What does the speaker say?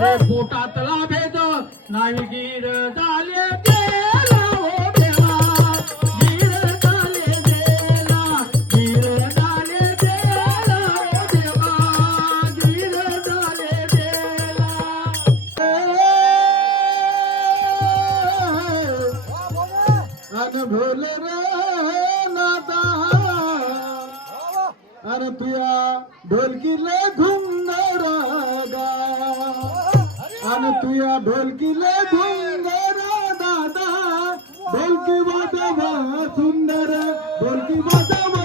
अरे पोटातला भेद नाही गीर झाले गेला ओ देवा गीर झाले गेला गीर झाले गेला ओ देवा गीर झाले गेला अन भोल रे नादा अन तुया ढोलकीले घुंगर गा अन तुया ढोलकीले घुंगर दादा ढोलकी वाजवा सुंदर ढोलकी वाजवा